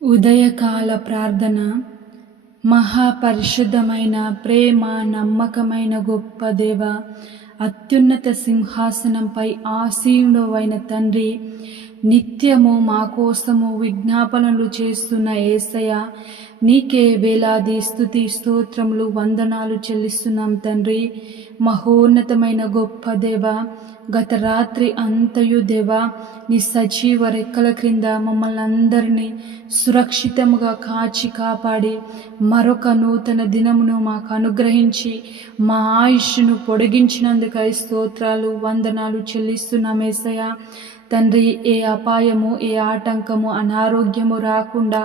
ఉదయకాల ప్రార్థన మహాపరిశుద్ధమైన ప్రేమ నమ్మకమైన గొప్ప దేవ అత్యున్నత సింహాసనంపై ఆసీనుడవైన తండ్రి నిత్యము మా కోసము విజ్ఞాపనలు చేస్తున్న ఏసయ నీకే వేలాది స్థుతి స్తోత్రములు వందనాలు చెల్లిస్తున్నాం తండ్రి. మహోన్నతమైన గొప్ప దేవ గత రాత్రి అంతయు దేవా నీ సజీవ రెక్కల క్రింద మమ్మల్ని అందరినీ సురక్షితముగా కాచి కాపాడి మరొక నూతన దినమును మాకు అనుగ్రహించి మా ఆయుష్ను పొడిగించినందుకై స్తోత్రాలు వందనాలు చెల్లిస్తున్నామేసయ్య తండ్రి ఏ అపాయము ఏ ఆటంకము అనారోగ్యము రాకుండా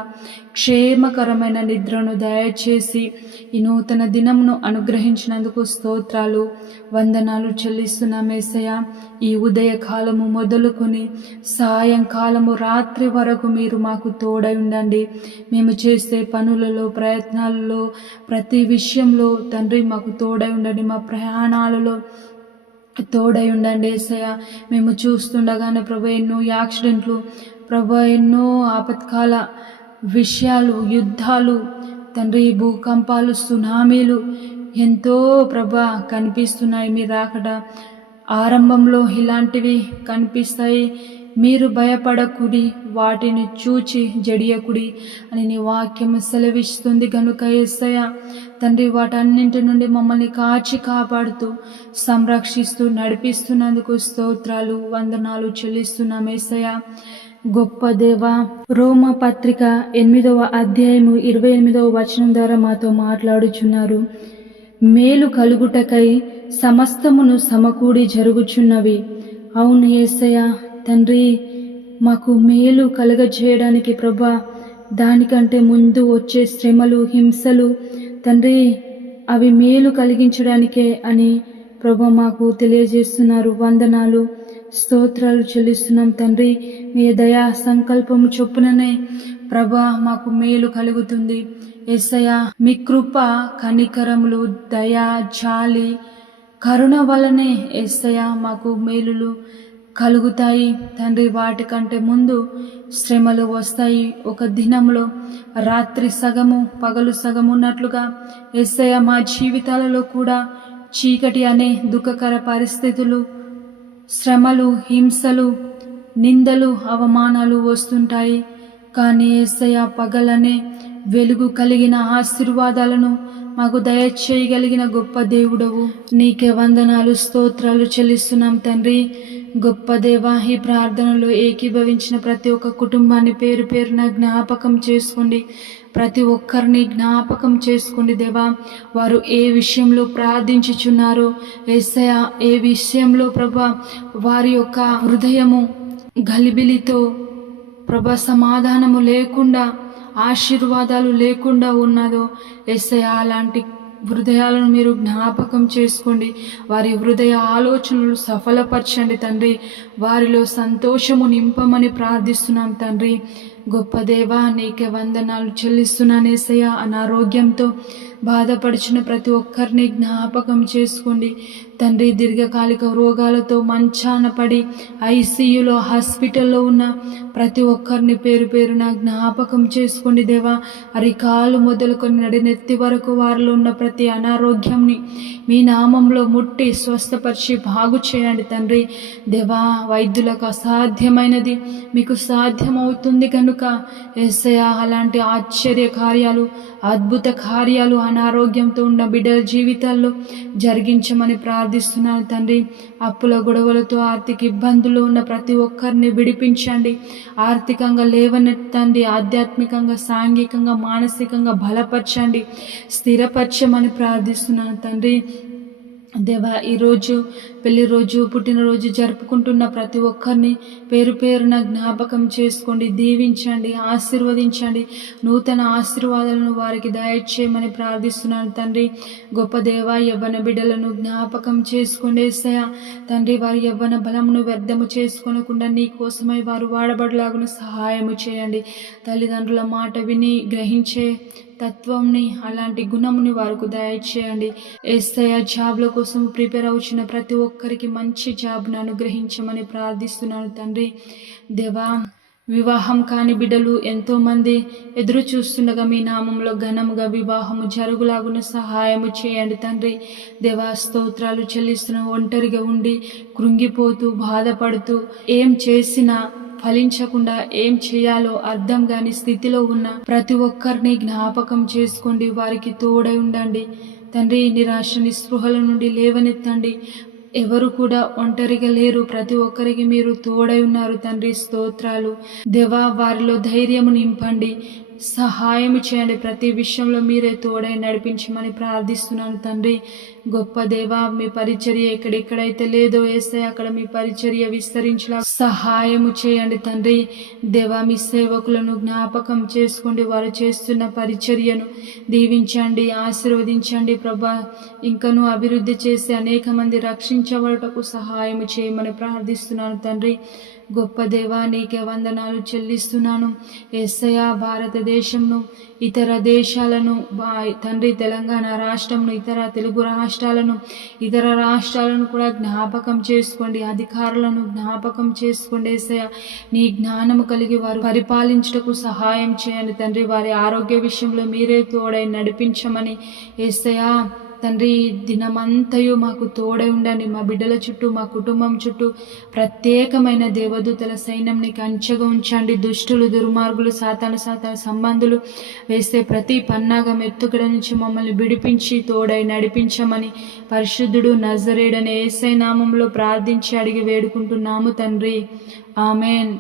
క్షేమకరమైన నిద్రను దయచేసి ఈ నూతన దినమును అనుగ్రహించినందుకు స్తోత్రాలు వందనాలు చెల్లిస్తున్న మేసయ ఈ ఉదయకాలము మొదలుకొని సాయంకాలము రాత్రి వరకు మీరు మాకు తోడై ఉండండి. మేము చేసే పనులలో ప్రయత్నాలలో ప్రతి విషయంలో తండ్రి మాకు తోడై ఉండండి. మా ప్రయాణాలలో తోడై ఉండండి ఏసయ్య. మేము చూస్తుండగానే ప్రభు ఎన్నో యాక్సిడెంట్లు ప్రభు ఎన్నో ఆపత్కాల విషయాలు యుద్ధాలు తండ్రి భూకంపాలు సునామీలు ఎంతో ప్రభ కనిపిస్తున్నాయి మీరు రాకడ. ఆరంభంలో ఇలాంటివి కనిపిస్తాయి. మీరు భయపడకుడి వాటిని చూచి జడియకుడి అని నీ వాక్యం సెలవిస్తుంది కనుక ఎస్సయ తండ్రి వాటన్నింటి నుండి మమ్మల్ని కాచి కాపాడుతూ సంరక్షిస్తూ నడిపిస్తున్నందుకు స్తోత్రాలు వందనాలు చెల్లిస్తున్నాం ఎస్సయ గొప్ప దేవ రోమ పత్రిక ఎనిమిదవ అధ్యాయము ఇరవై ఎనిమిదవ వచనం ద్వారా మాతో మాట్లాడుచున్నారు. మేలు కలుగుటకై సమస్తమును సమకూడి జరుగుచున్నవి. అవును ఏసయ తండ్రి మాకు మేలు కలగజేయడానికి ప్రభా దానికంటే ముందు వచ్చే శ్రమలు హింసలు తండ్రి అవి మేలు కలిగించడానికే అని ప్రభా మాకు తెలియజేస్తున్నారు. వందనాలు స్తోత్రాలు చెల్లిస్తున్నాం తండ్రి. మీ దయా సంకల్పము చొప్పుననే ప్రభా మాకు మేలు కలుగుతుంది. ఎస్సయ మీ కృప కనికరములు దయా జాలి కరుణ వలనే ఎస్సయ మాకు మేలులు కలుగుతాయి. తండ్రి వాటికంటే ముందు శ్రమలు వస్తాయి. ఒక దినంలో రాత్రి సగము పగలు సగము ఉన్నట్లుగా ఎస్ఐ మా జీవితాలలో కూడా చీకటి అనే దుఃఖకర పరిస్థితులు శ్రమలు హింసలు నిందలు అవమానాలు వస్తుంటాయి. కానీ ఏసయ్య పగలనే వెలుగు కలిగిన ఆశీర్వాదాలను మాకు దయచేయగలిగిన గొప్ప దేవుడవు. నీకే వందనాలు స్తోత్రాలు చెల్లిస్తున్నాం తండ్రి. గొప్ప దేవ ఈ ప్రార్థనలో ఏకీభవించిన ప్రతి ఒక్క కుటుంబాన్ని పేరు పేరున జ్ఞాపకం చేసుకోండి. ప్రతి ఒక్కరిని జ్ఞాపకం చేసుకోండి దేవా. వారు ఏ విషయంలో ప్రార్థించుచున్నారో ఎస్ఐ ఏ విషయంలో ప్రభా వారి యొక్క హృదయము గలిబిలితో ప్రభ సమాధానము లేకుండా ఆశీర్వాదాలు లేకుండా ఉన్నదో ఎస్ఐ అలాంటి హృదయాలను మీరు జ్ఞాపకం చేసుకోండి. వారి హృదయ ఆలోచనలు సఫలపరచండి తండ్రి. వారిలో సంతోషము నింపమని ప్రార్థిస్తున్నాం తండ్రి. గొప్ప దేవా నీకే వందనాలు చెల్లిస్తున్నానేసయ్య అనారోగ్యంతో బాధపడిచిన ప్రతి ఒక్కరిని జ్ఞాపకం చేసుకోండి. తండ్రి దీర్ఘకాలిక రోగాలతో మంచాన పడి ఐసీయూలో హాస్పిటల్లో ఉన్న ప్రతి ఒక్కరిని పేరు పేరున జ్ఞాపకం చేసుకోండి దేవా. అరికాలు మొదలుకొని నడినెత్తి వరకు వారిలో ఉన్న ప్రతి అనారోగ్యంని మీ నామంలో ముట్టి స్వస్థపరిచి బాగు చేయండి తండ్రి. దేవా వైద్యులకు అసాధ్యమైనది మీకు సాధ్యమవుతుంది కనుక ఎస్ఐ అలాంటి ఆశ్చర్య కార్యాలు అద్భుత కార్యాలు అనారోగ్యంతో ఉన్న బిడ్డల జీవితాల్లో జరిగించమని ప్రార్థిస్తున్నాను తండ్రి. అప్పుల గొడవలతో ఆర్థిక ఇబ్బందులు ఉన్న ప్రతి ఒక్కరిని విడిపించండి. ఆర్థికంగా లేవనెత్తండి ఆధ్యాత్మికంగా సాంఘికంగా మానసికంగా బలపరచండి. స్థిరపరచమని ప్రార్థిస్తున్నాను తండ్రి. దేవా ఈరోజు పెళ్ళి రోజు పుట్టినరోజు జరుపుకుంటున్న ప్రతి ఒక్కరిని పేరు పేరున జ్ఞాపకం చేసుకోండి దీవించండి ఆశీర్వదించండి. నూతన ఆశీర్వాదాలను వారికి దయచేయమని ప్రార్థిస్తున్నాను. తండ్రి గొప్ప దేవ యవ్వన బిడ్డలను జ్ఞాపకం చేసుకోండి ఏసయ తండ్రి వారి యవ్వన బలమును వ్యర్థము చేసుకోనకుండా నీ కోసమై వారు వాడబడలాగున సహాయము చేయండి. తల్లిదండ్రుల మాట విని గ్రహించే తత్వంని అలాంటి గుణముని వారికి దయచేయండి. ఎస్ఐ జాబ్ల కోసం ప్రిపేర్ అవుచిన ప్రతి ఒక్కరికి మంచి జాబ్ను అనుగ్రహించమని ప్రార్థిస్తున్నాను తండ్రి. దేవా వివాహం కాని బిడ్డలు ఎంతోమంది ఎదురు చూస్తుండగా మీ నామంలో ఘనముగా వివాహము జరుగులాగున సహాయము చేయండి తండ్రి. దేవా స్తోత్రాలు చెల్లిస్తున్న ఒంటరిగా ఉండి కృంగిపోతూ బాధపడుతూ ఏం చేసినా ఫలించకుండా ఏం చేయాలో అర్థం కాని స్థితిలో ఉన్న ప్రతి ఒక్కరిని జ్ఞాపకం చేసుకోండి. వారికి తోడై ఉండండి. తండ్రి నిరాశ నిస్పృహల నుండి లేవనెత్తండి. ఎవరు కూడా ఒంటరిగా లేరు. ప్రతి ఒక్కరికి మీరు తోడై ఉన్నారు. తండ్రి స్తోత్రాలు. దేవా వారిలో ధైర్యము నింపండి. సహాయం చేయండి. ప్రతి విషయంలో మీరే తోడై నడిపించమని ప్రార్థిస్తున్నాను తండ్రి. గొప్ప దేవా మీ పరిచర్య ఎక్కడెక్కడైతే లేదో వేస్తే అక్కడ మీ పరిచర్య విస్తరించలా సహాయము చేయండి తండ్రి. దేవా మీ సేవకులను జ్ఞాపకం చేసుకోండి. వారు చేస్తున్న పరిచర్యను దీవించండి ఆశీర్వదించండి ప్రభా. ఇంకను అభివృద్ధి చేసి అనేక మంది రక్షించబడటకు సహాయము చేయమని ప్రార్థిస్తున్నాను తండ్రి. గొప్ప దేవా నీకే వందనాలు చెల్లిస్తున్నాను. ఎస్ఐ భారతదేశంను ఇతర దేశాలను తండ్రి తెలంగాణ రాష్ట్రంను ఇతర తెలుగు రాష్ట్రాలను ఇతర రాష్ట్రాలను కూడా జ్ఞాపకం చేసుకోండి అధికారులను జ్ఞాపకం చేసుకోండి ఏసయ్య. నీ జ్ఞానము కలిగి వారు పరిపాలించుటకు సహాయం చేయండి తండ్రి. వారి ఆరోగ్య విషయంలో మీరే తోడై నడిపించమని ఏసయా తండ్రి దినమంతయు మాకు తోడై ఉండండి. మా బిడ్డల చుట్టూ మా కుటుంబం చుట్టూ ప్రత్యేకమైన దేవదూతల సైన్యం నీకు ఉంచండి. దుష్టులు దుర్మార్గులు సాతాను సాతాను సంబంధులు వేసే ప్రతి పన్నాగం ఎత్తుకడ నుంచి మమ్మల్ని విడిపించి తోడై నడిపించమని పరిశుద్ధుడు నజరేడని ఏసై నామంలో ప్రార్థించి అడిగి వేడుకుంటున్నాము తండ్రి. ఆమెన్.